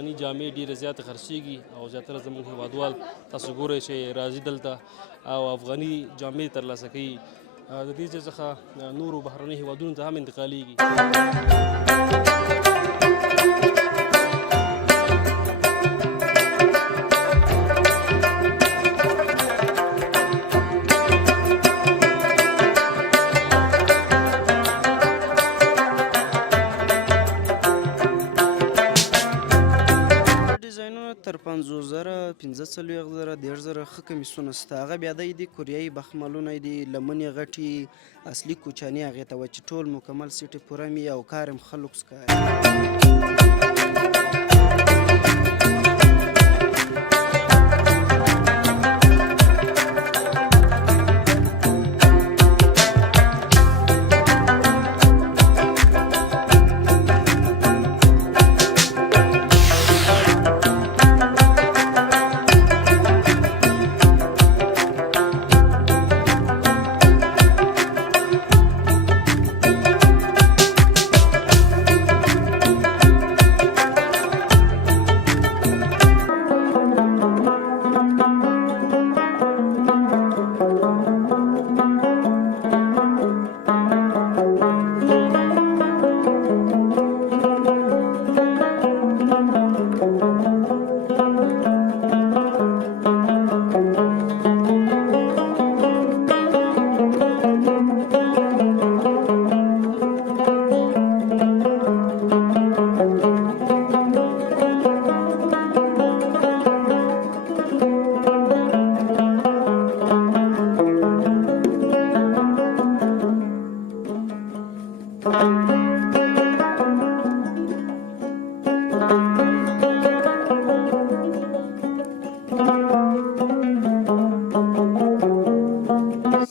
افغاني جامې ډېرې زیاتې خرڅېږي او زیاتره زموږ هېوادوال تاسو ګورئ چې راځي دلته او افغاني جامې ترلاسه کوي. د دې ځای څخه نورو بهرنیو هېوادونو ته هم انتقالېږي. تر 50,000 15,000 10,000 ښه کمیسونه شته. هغه بیا دی کوریایي بخملونه دي، لمنې غټي اصلي کوچني هغې ته وایي چې ټول مکمل سیټ یې پوره وي او کار یې ښه لوکس کار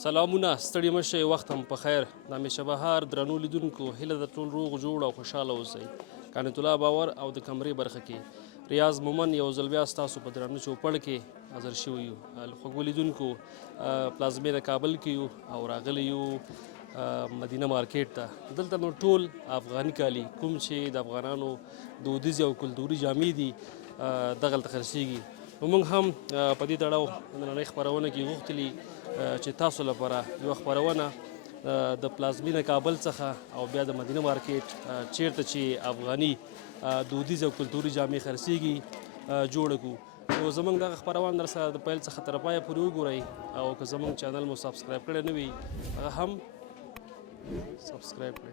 سلامونه، ستړي مه شئ، وخت هم په خیر. د همیشه بهار درنو لیدونکو هیله د ټول روغ جوړ او خوشحاله اوسئ. کانت الله باور او د کمرې برخه کې ریاض مومن یو ځل بیا ستاسو په درانه چوپړ کې حاضر شوي یو. خوږو لیدونکو پلازمینه کابل کې یو او راغلی یو مدینه مارکیټ ته. دلته نو ټول افغاني کالي کوم چې د افغانانو دودیزې او کلتوري جامې دي دغلته خرڅېږي. نو موږ هم په دې تړاو نننۍ خپرونه کې غوښتلي چې تاسو لپاره یوه خپرونه د پلازمینه کابل څخه او بیا د مدینه مارکیټ چیرته چې افغاني دودیز او کلتوري جامې خرڅېږي جوړه کړو. نو زموږ دغه خپرونه در سره د پیل څخه تر پایه پورې وګورئ او که زموږ چینل مو سبسکرایب کړی نه وي هغه هم سبسکرایب کړئ.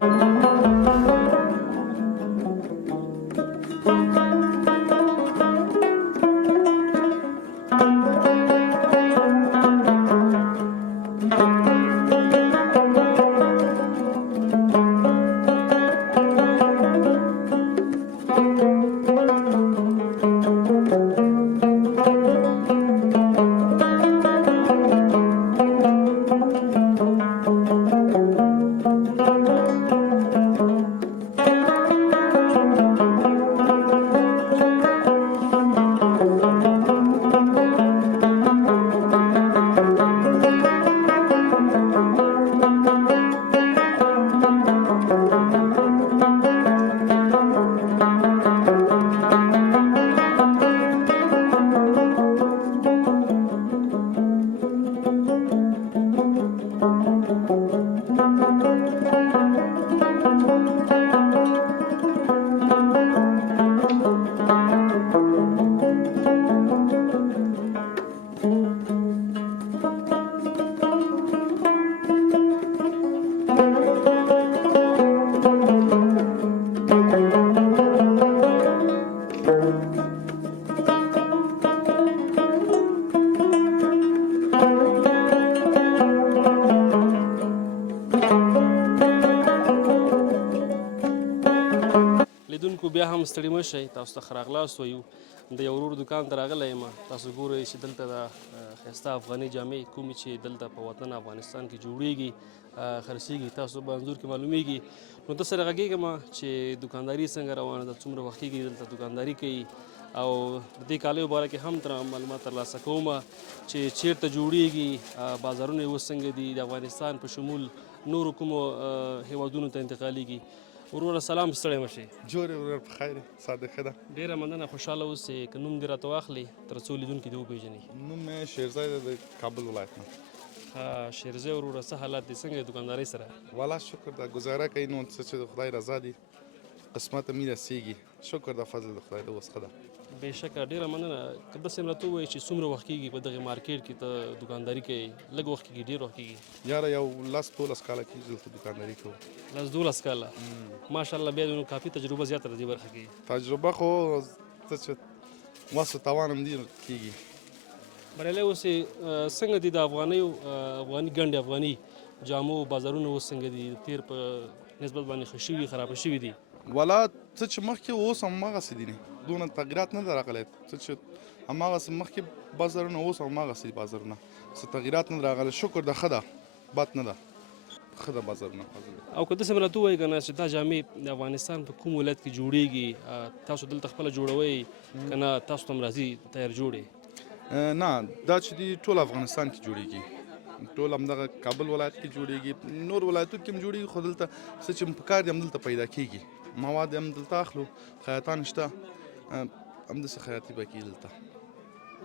لیدونکو بیا هم ستړي مه شئ، تاسو ته ښه راغلاست وایو. د یو ورور دوکان ته راغلی یم. تاسو ګورئ چې دلته د ښایسته افغاني جامې کومې چې دلته په وطن افغانستان کې جوړیږي خرڅېږي تاسو په انځور کې معلومیږي. نو ده سره غږېږم چې دوکانداري څنګه روانه ده، څومره وخت کېږي دلته دوکانداري کوي او د دې کالیو باره کې هم تر معلومات ترلاسه کوم چې چیرته جوړیږي، بازارونه یې اوس څنګه دي، د افغانستان په شمول نورو کومو هیوادونو ته انتقالیږي. وروره سلام، ستړی مه شې. جوړ یې ورور په خیر ساده ښه ده. ډېره مننه، خوشحاله اوسې. که نوم دې راته واخلې تر څو لیدونکي دې وپېژني. نوم مې شیرزی دی د کابل ولایت نه. ښه شیرزی وروره، څه حالات دي؟ څنګه یې دکاندارۍ سره؟ والله شکر ده، ګزاره کوي نو څه چې د خدای رضا دي قسمت مې رسېږي. شکر ده، فضل د خدای ده، اوس ښه ده. بېشکه ډېره مننه. که داسې هم راته ووایې چې څومره وخت کېږي په دغې مارکېټ کې ته دکانداري کوې؟ لږ وخت کېږي، ډېر وخت کېږي؟ یاره یو 10-12 کاله کېږي دلته دکانداري کوو. 10-12 کاله. ماشاءالله، بیا نو کافي تجربه زیاته ده دې برخه کې. تجربه خو څه چې وس و توان هم ډېر کېږي. بریالی اوسې. څنګه دي د افغاني ګنډې افغاني جامو بازارونه اوس څنګه دي؟ د تېر په نسبت باندې ښه شوي خرابه شوي دي؟ والله څه چې مخکې اوس هماغسې دي، دونه تغیرات نه ده راغلی. څه چې هماغسې مخکې بازارونه اوس هماغسې دي بازارونه، څه تغیرات نه ده راغلی. شکر ده، ښه ده، بد نه ده، ښه ده بازارونه. او که داسې هم راته ووایې که نه چې دا جامې د افغانستان په کوم ولایت کې جوړېږي؟ تاسو دلته خپله جوړوئ که نه تاسو ته هم راځي تیار جوړې؟ نه، دا چې دي ټول افغانستان کې جوړېږي، ټول همدغه کابل ولایت کې جوړېږي، نور ولایتونو کې هم جوړېږي، خو دلته څه چې پکار دي همدلته پیدا کېږي. مواد هم دلته اخلو، خیاطان شته، همداسې خیاطي به کېږي دلته.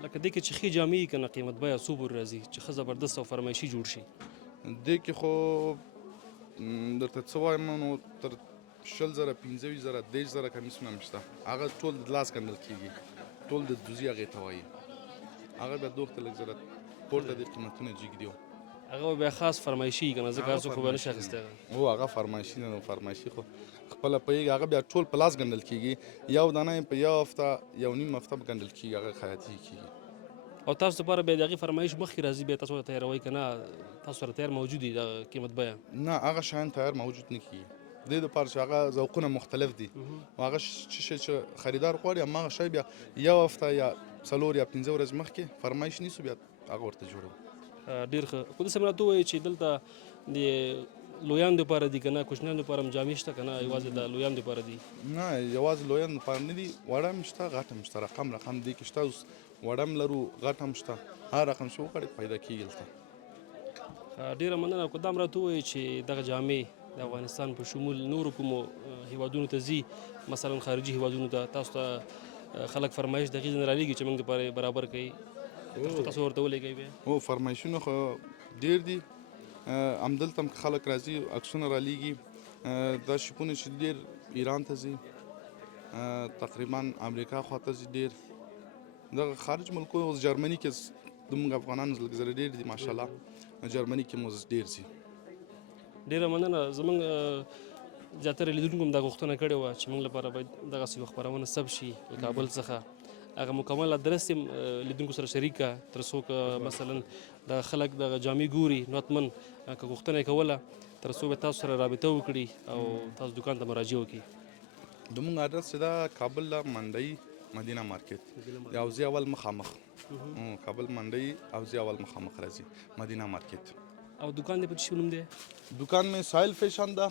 لکه دې کې چې ښې جامې وي که نه قیمت بیه څو پورې راځي چې ښه زبردست او فرمایشي جوړ شي؟ دې کې خو درته څه وایم نو تر 20,000 15,000 30,000 کمیسونه هم شته. هغه ټول د لاس ګنډل کېږي، ټول د دوزي هغې ته وایي. هغه بیا دوغ ته لږ زره پورته دي قیمتونه جګدي وو. هغه بیا خاص فرمایشي وي که نه؟ ځکه هر څوک خو به نه شي اخیستی. هو هغه فرمایشي نه، فرمایشي خو خپله پوهېږي. هغه بیا ټول په لاس ګنډل کېږي، یو دانه یې په یو هفته یو نیم هفته به ګنډل کېږي، هغه خیاطي کېږي. او تاسو لپاره بیا د هغې فرمایش مخکې راځي بیا تاسو ورته تیاروئ که نه تاسو سره تیار موجود دي د قیمت بیه؟ نه، هغه شیان تیار موجود نه کېږي. دې دپاره چې هغه ذوقونه مختلف دي، او هغه شی چې خریدار غواړي هماغه شی بیا یو هفته یا 4 یا 15 ورځې مخکې فرمایش نیسو، بیا هغه ورته جوړوو. ډېر ښه. خو داسې هم راته ووایې چې دلته د لویانو دپاره دي که نه کوچنیانو دپاره هم جامې شته که نه یوازې د لویانو دپاره دي؟ نه، یوازې لویانو دپاره نه دي، وړه هم شته، غټ هم شته، رقم دې کې شته. اوس وړه هم لرو، غټ هم شته، هر رقم چې وغواړې پیدا کېږي دلته. ډېره مننه. که دا هم راته ووایې چې دغه جامې د افغانستان په شمول نورو کومو هیوادونو ته ځي، مثلا خارجي هیوادونو ته، تاسو ته خلک فرمایش د هغې ځای نه رالېږي چې موږ دپاره برابر کوي تر څو تاسو ورته ولېږئ بیا؟ هو فرمایشونه خو ډېر دي، همدلته هم خلک راځي، عکسونه رالېږي. دا شپونه چې ډېر ایران ته ځي، تقریبا امریکا خواته ځي ډېر. دغه خارج ملکو اوس جرمني کې زموږ افغانانو لږ زره ډېر دي ماشاءالله، جرمني کې مو ډېر ځي. ډېره مننه. زموږ زیاتره لیدونکو هم دا غوښتنه کړې وه چې موږ لپاره باید دغسې یوه خپرونه ثبت شي له کابل څخه. هغه مکمل ادرس یې لیدونکو سره شریک کړه تر څو که مثلا د خلک دغه جامې ګوري نو حتما که غوښتنه یې کوله تر څو به تاسو سره رابطه وکړي او تاسو دکان ته مراجعه وکړي. زموږ ادرس چې دا کابل منډۍ مدینه مارکیټ د حوزې اول مخامخ، کابل منډۍ حوزې اول مخامخ راځي مدینه مارکیټ. او دکان دې په څه نوم دی؟ دکان مې سایل فیشن ده،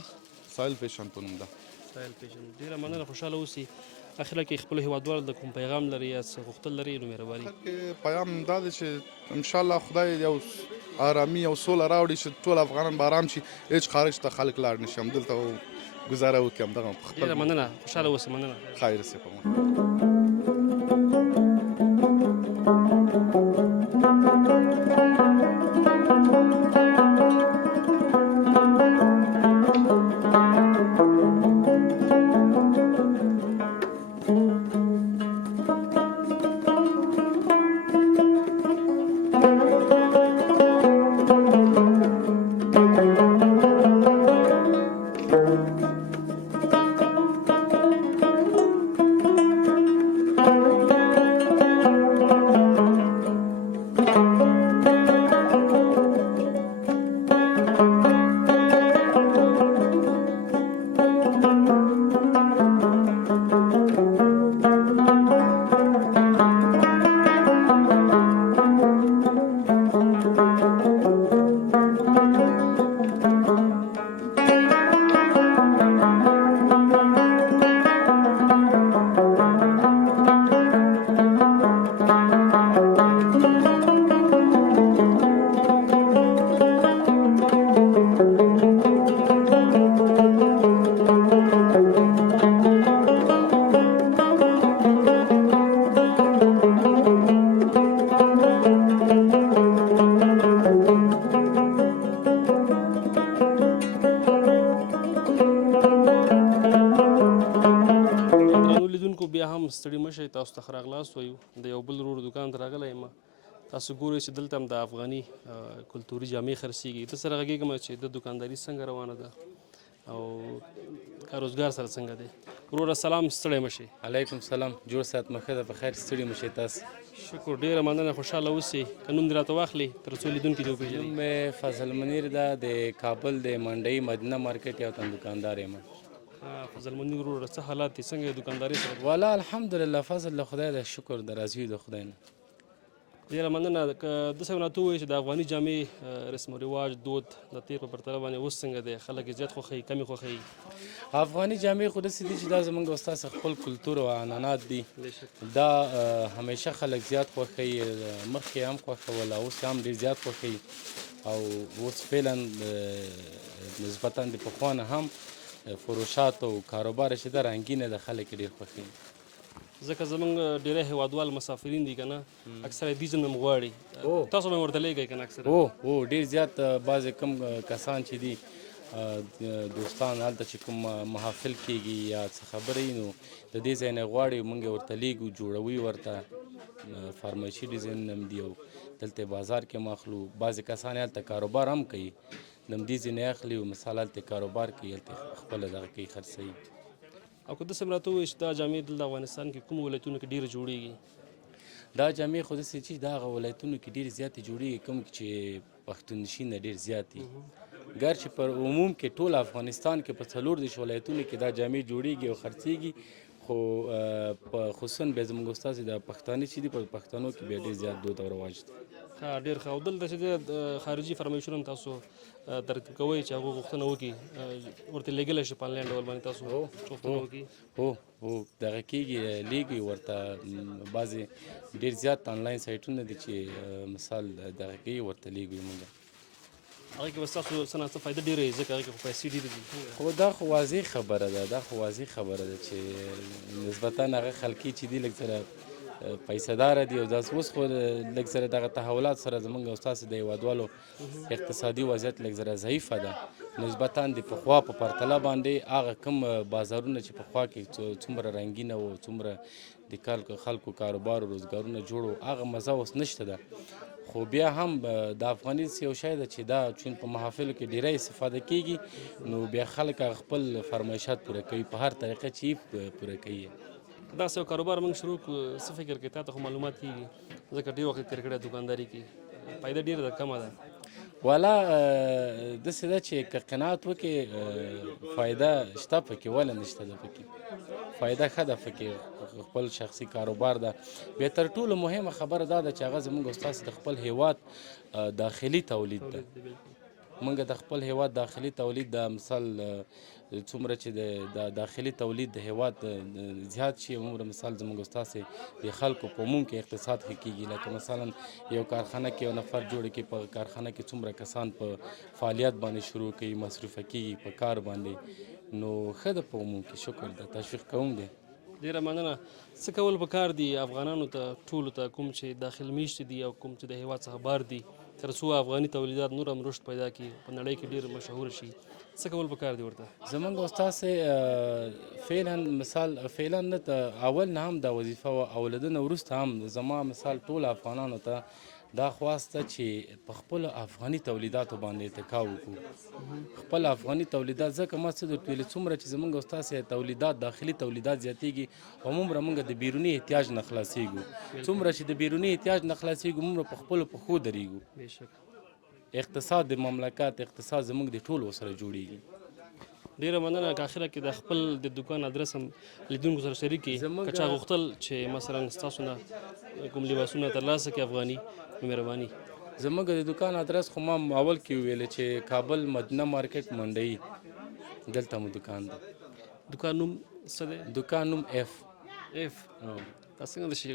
سایل فیشن په نوم ده. سایل فیشن. ډېره مننه، خوشحاله اوسئ. اخره کې خپلو هیوادوالو د کوم پیغام لري یا څه غوښتل لري نو مهرباني. پیغام دا دی چې انشاءالله خدای یو آرامي او سوله راوړي چې ټول افغانان به آرام شي، هېڅ خارج ته خلک لاړ نه شي، همدلته ګزاره وکړي همدغه خپل. ډېره مننه، خوشحاله اوسئ. مننه. خیر اوسئ په ما. ستړي مه شئ، تاسو ته ښه راغلاست وایو. د یو بل ورور دوکان ته راغلی یم. تاسو ګورئ چې دلته هم د افغاني کلتوري جامې خرڅېږي. ده سره غږېږم چې د دوکانداري څنګه روانه ده او کاروزګار سره څنګه دی. وروره سلام، ستړی مه شئ. علیکم سلام، جوړ سات مو ښه ده، په خیر ستړي مو شئ تاسو. شکر، ډېره مننه، خوشحاله اوسئ. که نوم دې راته واخلئ تر څو لیدونکي دې وپېژني. نوم مې فضل منیر ده، د کابل د منډۍ مدینه مارکیټ یو تن دوکاندار یم. فضل منیر وروره څه حالات دي، څنګه یې دوکانداري سره؟ والا الحمدلله، فضل له خدای ده، شکر د راضي د خدای نه. ډېره مننه. که داسې راته ووایي چې د افغاني جامې رسم و رواج دود د تېر په پرتله باندې اوس څنګه دی؟ خلک یې زیات خوښوي، کم یې خوښوي؟ افغاني جامې خو داسې دي چې دا زموږ او ستاسو خپل کلتور او عنعنات دي. دا همیشه خلک زیات خوښوي، مخکې هم خوښول او اوس هم ډېر زیات خوښوي او اوس فعلا نسبتا د پخوا نه هم فروشات او کاروبار چې ده رنګینه ده، خلک یې ډېر خوښوي. ځکه زمونږ ډېری هیوادوال مسافرین دي که نه، اکثره یې دې ځای نه هم غواړي. تاسو به یې ورته لیږئ که نه اکثره؟ هو ډېر زیات بعضې کم کسان چې دي دوستان هلته چې کوم محافل کېږي یا څه خبره وي نو د دې ځای نه غواړي، موږ یې ورته لیږو، جوړوي ورته فرمایشي ډیزاینونه هم دي او دلته بازار کې هم اخلو. بعضې کسان هلته کاروبار هم کوي، د همدې ځای نه اخلي او مثال هلته کاروبار کوي، هلته خپله دغه کوي، خرڅوي. او که داسې راته ووایي چې دا جامې دلته افغانستان کې کومو ولایتونو کې ډېره جوړېږي؟ دا جامې خو داسې چې د هغه ولایتونو کې ډېرې زیاتې جوړېږي کوم چې پښتون نشینه ډېر زیات دي. ګر چې پر عموم کې ټول افغانستان کې په 40 ولایتونو کې دا جامې جوړېږي او خرڅېږي، خو په خصوصا بیا زموږ ستاسې د پښتانه چې دي په پښتنو کې بیا ډېر زیات دود او رواج دی. ډېر ښه. او دلته چې د خارجي فرمایشونه هم تاسو ترتیب کوئ چې هغوی غوښتنه وکړي ورته لیږلی شي په انلاین ډول باندې تاسو غوښتنه وکړي؟ هو دغه کېږي، لیږي ورته. بعضې ډېر زیات انلاین سایټونه دي چې مثال دغه کوي، ورته لیږي موږ. هغې کې به ستاسو څه نه څه فایده ډېره وي، ځکه هغې کې خو پیسې ډېرې دي. خو دا خو واضح خبره ده، دا خو واضح خبره ده چې نسبتا هغه خلکي چې دي لږ سره پیسه داره دي او داسې اوس خو لږ سره دغه تحولات سره زموږ او ستاسو د هیوادوالو اقتصادي وضعیت لږ سره ضعیفه ده نسبتا د پخوا په پرتله باندې. هغه کوم بازارونه چې پخوا کې څومره رنګینه و، څومره د خلکو کاروبار او روزګارونه جوړ و، هغه مزه اوس نشته ده. خو بیا هم د افغاني یو شی ده چې دا چون په محافلو کې ډیری استفاده کیږي، نو بیا خلک خپل فرمایشات پوره کوي په هر طریقه چې پوره کوي. داسې یو کاروبار موږ شروع کړو، څه فکر کوي؟ تا ته خو معلومات کېږي ځکه ډېر وخت تېر کړی دوکانداري کې، فایده ډېره ده کمه ده؟ والا داسې ده چې که قناعت وکړې فایده شته پکې، ولې نشته ده پکې؟ فایده ښه ده پکې، خپل شخصي کاروبار ده. بیا تر ټولو مهمه خبره دا ده چې هغه زموږ او ستاسو د خپل هیواد داخلي تولید ده. موږ د خپل هیواد داخلي تولید د مثال څومره چې د داخلي تولید د هیواد زیات شي، عموما مثال زموږ او ستاسو د خلکو په عموم کې اقتصاد ښه کېږي. لکه مثلا یو کارخانه کې یو نفر جوړ کړي، په کارخانه کې څومره کسان په فعالیت باندې شروع کوي، مصروفه کېږي په کار باندې، نو ښه ده په عموم کې. شکر ده، تشویق کوم دی. ډېره مننه. څه کول پکار دي افغانانو ته ټولو ته، کوم چې داخل میشتې دي او کوم چې د هیواد څخه بار دي، تر څو افغاني تولیدات نور هم رشد پیدا کړي، په نړۍ کې ډېر مشهور شي؟ څه کول پکار دي ورته؟ زموږ او ستاسې فعلا مثال فعلا نه اول نه هم دا وظیفه وه او له ده نه وروسته هم زما مثال ټول افغانانو ته دا خواسته چې په خپلو افغاني تولیداتو باندې اتکا وکړو. خپل افغاني تولیدات، ځکه ما څه درته ویلې څومره چې زموږ او ستاسې تولیدات داخلي تولیدات زیاتېږي، عمومره موږ د بیروني احتیاج نه خلاصېږو. څومره چې د بیروني احتیاج نه خلاصېږو، عمومره په خپلو پښو درېږو. اقتصاد د مملکت، اقتصاد زموږ د ټولو سره جوړېږي. ډېره مننه. که اخره کې د خپل د دوکان ادرس هم لیدونکو سره شریک کړي، که چا غوښتل چې مثلا ستاسو نه کوم لباسونه ترلاسه کړي افغاني، نو مهرباني. زموږ د دوکان ادرس خو ما اول کې ویلې چې کابل مدینه مارکیټ منډۍ، دلته مو دوکان ده. دوکان نوم څه دی؟ دوکان نوم اف. دا څنګه د شي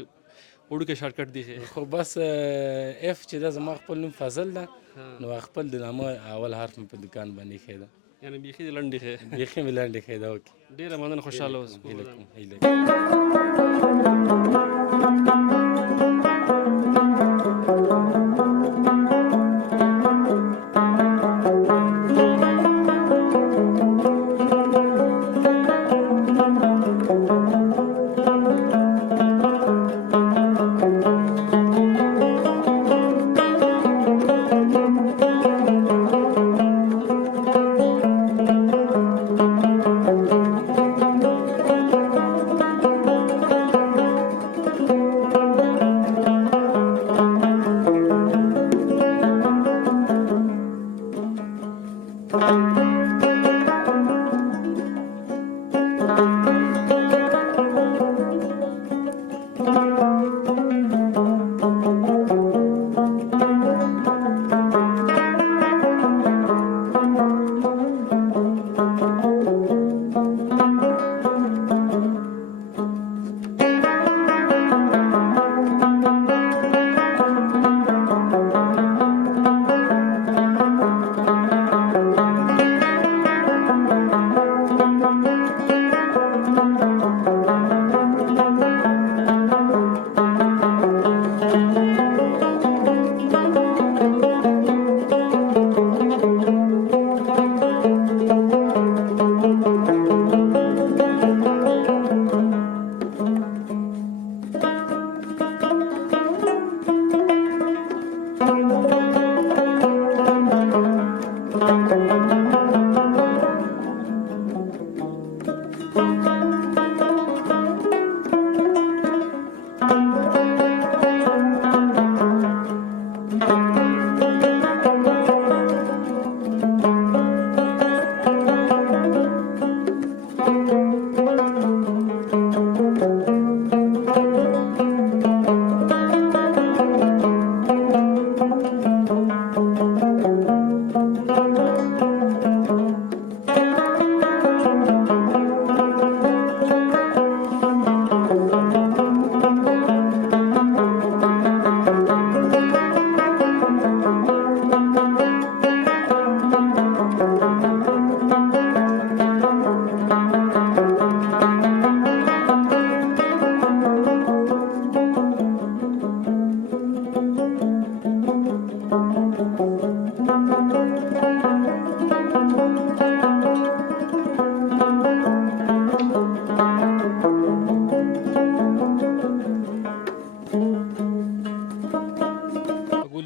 وړوکی شارټکټ دی؟ خو بس اف چې دا زما خپل نوم فضل ده، نو خپل د نامه اول حرف مې په دوکان باندې ایښی ده. یعنې بیخي دې لنډ ایښی؟ بیخي مې لنډ ایښی ده. اوکې، ډېره مننه، خوشحاله اوسه.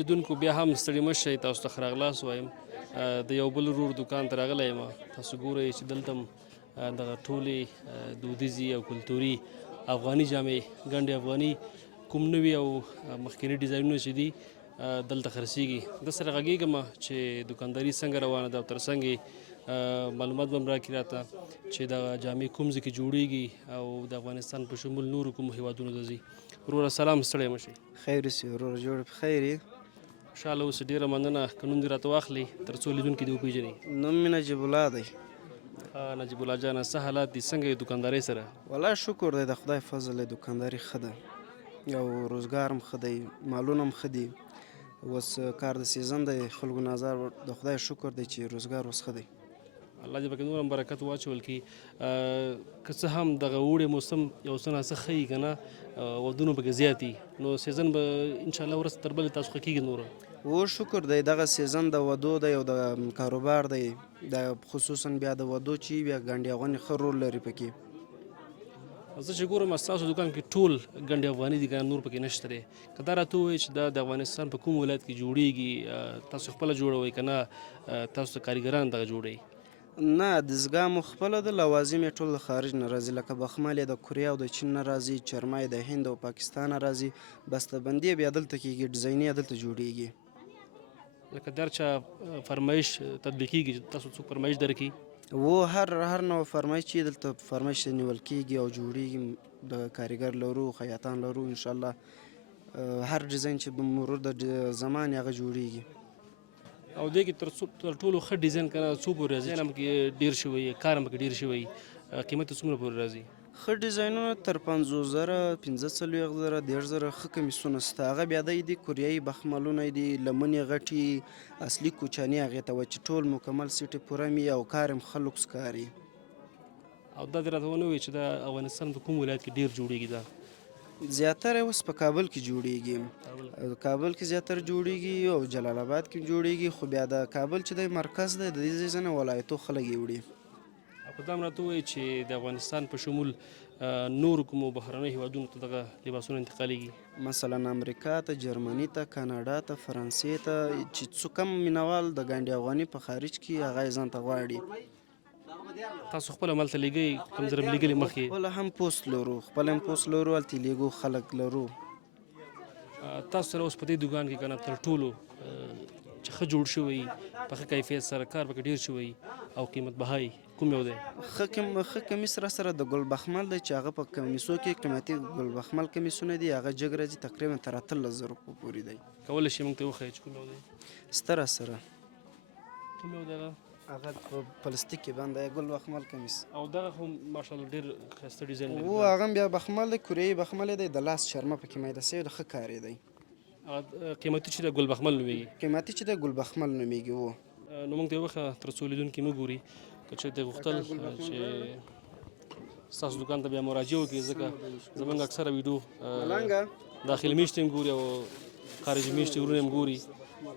لیدونکو بیا هم ستړي مه شئ، تاسو ته ښه راغلاست وایم. د یو بل ورور دوکان ته راغلی یم. تاسو ګورئ چې دلته هم دغه ټولې دودیزې او کلتوري افغاني جامې ګنډې افغاني کوم نوي او مخکیني ډیزاینونه چې دي دلته خرڅېږي. د سره غږېږم چې دوکانداري څنګه روانه ده او تر څنګ معلومات به هم راکړي راته چې دغه جامې کوم ځای کې جوړېږي او د افغانستان په شمول نورو کومو هېوادونو ته ځي. وروره سلام، ستړی مه شئ. خیر اوسې وروره، جوړ په خیر یې. خوشحاله اوسئ، ډېره مننه. که نوم دې راته واخلئ تر څو لیدونکي دې وپېژني. نوم مې نجیب الله دی. نجیب الله جانه، څه حالات دي؟ څنګه یې دوکاندارۍ سره؟ والله شکر دی، د خدای فضل دی. دوکانداري ښه ده او روزګار هم ښه دی، مالونه هم ښه دي. اوس کار د سیزن دی، خلکو نظر د خدای شکر دی چې روزګار اوس ښه دی. الله دې پکې نور هم برکت واچول کړي. که څه هم دغه اوړي موسم یو څه ناڅه ښه وي که نه، ودونه پکې زیات وي، نو سیزن به انشاءالله ورځ تر بلې تاسو ښه کېږي نوره. و شکر دی، دغه سیزن د ودو دی او د کاروبار دی، د خصوصا بیا د ودو چې بیا ګنډې افغاني ښه رول لري پکې. زه چې ګورم ستاسو دوکان کې ټول ګنډې افغاني دي که نه، نور پکې نشته دی. که دا راته ووایي چې دا د افغانستان په کوم ولایت کې جوړېږي، تاسو خپله جوړوئ که نه تاسو ته کارګران دغه جوړوي؟ نه، دستګاه مو خپله ده، لوازم یې ټول د خارج نه راځي، لکه بخمل یې د کوریا او د چین نه راځي، چرمه یې د هند او پاکستان نه راځي، بسته‌بندي یې بیا دلته کېږي، ډیزایني یې دلته جوړېږي. لکه در چا فرمایش تطبیقېږي، تاسو څوک فرمایش درکړي؟ و هر نوع فرمایش چې دلته فرمایش نیول کېږي او جوړېږي، د کارګر لرو، خیاطان لرو، انشاءالله هر ډیزاین چې به مرور د زمان هغه جوړېږي. او دې کې تر ټولو ښه ډیزاین که نه څو پورې راځي؟ ډیزاین هم پکې ډېر شوی، کار هم پکې ډېر شوی، قیمت یې څومره پورې راځي؟ ښه ډیزاینونه تر 50,000 45,000 10,000 ښه کمیسونه شته. هغه بیا دی کوریایي بخملونه دي، لمنې غټي اصلي کوچني هغې ته وایي چې ټول مکمل سیټ یې پوره وي او کار هم ښه لوکس کار وي. او دا دې راته ونه وایي چې د افغانستان په کوم ولایت کې ډېر جوړېږي؟ دا زیاتره اوس په کابل کې جوړېږي، کابل کې زیاتره جوړېږي او جلال آباد کې جوړېږي، خو بیا د کابل چې دی مرکز دی، د دې ځای نه ولایتو خلک یې وړي. او په دا هم راته ووایي چې د افغانستان په شمول نورو کومو بهرنیو هېوادونو ته دغه لباسونه انتقالېږي؟ مثلا امریکا ته، جرمني ته، کاناډا ته، فرانسې ته، چې څو کم مینوال د ګنډې افغاني په خارج کې هغه یې ځان ته غواړي. تاسو خپله هم هلته لېږئ؟ کوم ځای لېږلي مخکې؟ خپله هم پوسټ لرو، خپله هم پوسټ لرو، هلته یې لېږو، خلک لرو. تاسو سره اوس په دې دوکان کې که نه تر ټولو چې ښه جوړ شوی، په ښه کیفیت سره کار پکې ډېر شوی، او قیمت بهای کوم یو دی؟ ښه کمیس را سره د ګل بخمل دی چې هغه په کمیسو کې قیمتي ګل بخمل کمیسونه دي، هغه جګ راځي تقریبا تر 18,000 روپو پورې دی. کولی شي موږ ته وښایي چې کوم یو دی؟ ستره سره کوم یو دی هغه؟ هغه په پلاستیک کې باندې دی ګل بخمل کمیس. او دغه خو ماشاءالله ډېر ښایسته ډیزاین لري. و هغه هم بیا بخمل دی، کوریایي بخمل دی، د لاس چرمه پکې میده سوې ده، ښه کار دی. هغه قیمتي چې د ګل بخمل نومېږي. قیمتي چې د ګل بخمل نومېږي. و نو موږ ته یې وښیه تر څو لیدونکي وګوري که چېرته یې غوښتل چې ستاسو دوکان ته بیا مراجعه وکړي، ځکه زموږ اکثره ویډیو داخلي میشتې هم ګوري او خارجي میشتې ورونه هم ګوري.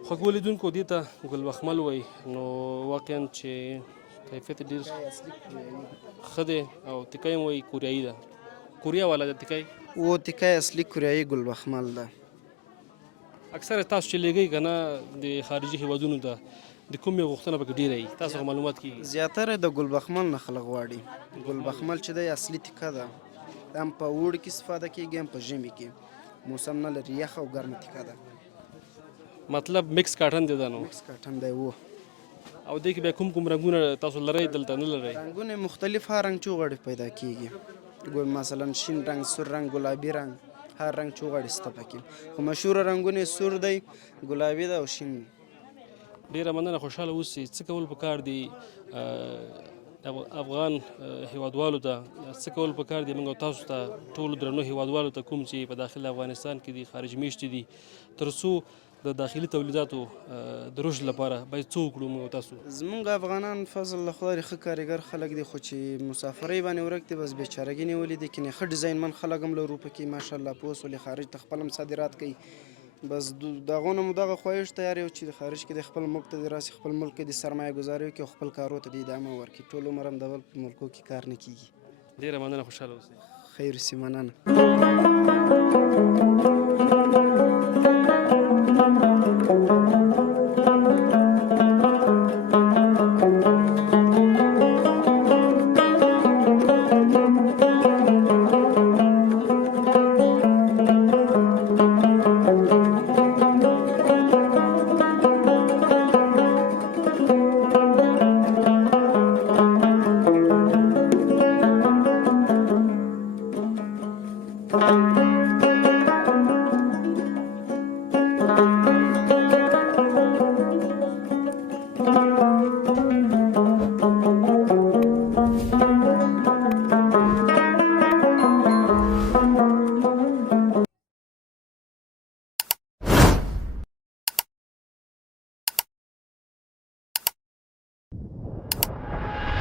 خوږو لیدونکو دې ته ګل بخمل وایي، نو واقعا چې کیفیت یې ډېر ښه دی او تکه یې هم وایي کوریایي ده. کوریا والا ده تکه یې؟ و تکه یې اصلي کوریایي ګل بخمل ده. اکثره تاسو چې لیږئ که نه د خارجي هېوادونو ته د کومې غوښتنه پکې ډېره وي، تاسو خو معلومات کېږي؟ زیاتره د ګل بخمل نه خلک غواړي. ګل بخمل چې دی اصلي تکه ده، هم په اوړي کې استفاده کېږي هم په ژمي کې، موسم نه لري، یخه او ګرمه تکه ده. مطلب مکس کاټن دی دا نو؟ مکس کاټن دی. و او دې کې بیا کوم کوم رنګونه تاسو لرئ دلته نه لرئ؟ رنګونه مختلف، هر رنګ چې وغواړي پیدا کېږي. مثلا شین رنګ، سور رنګ، ګلابي رنګ، هر رنګ چې وغواړي شته پکې. خو مشهوره رنګونه سور دی، ګلابي ده او شین. ډېره مننه، خوشحاله اوسئ. څه کول پکار دي افغان هیوادوالو ته، څه کول پکار دي موږ تاسو ته ټولو درنو هیوادوالو ته، کوم چې په داخل افغانستان کې دي، خارج میشتې دي، تر څو د داخلي تولیداتو د رشد لپاره باید څه وکړو موږ تاسو؟ زمونږ افغانان فضل الله خدای ښه کارګر خلک دي، خو چې مسافرۍ باندې ورک دي، بس بیچارګي نیولې دي. کنې ښه ډیزاین من خلک هم لرو پکې ماشاءالله، په اوس ولې خارج ته خپل هم صادرات کوي. بس دغه نه مو دغه خواهش تیار یو چې خارج کې د خپل ملک ته دې راسي، خپل ملک کې د سرمایه ګذاري وکړي او خپل کارو ته د ادامه ورکړي. ټول عمر هم د بل په ملکو کې کار نه کیږي. ډېره مننه، خوشحاله اوسئ. خیر اوسې، مننه.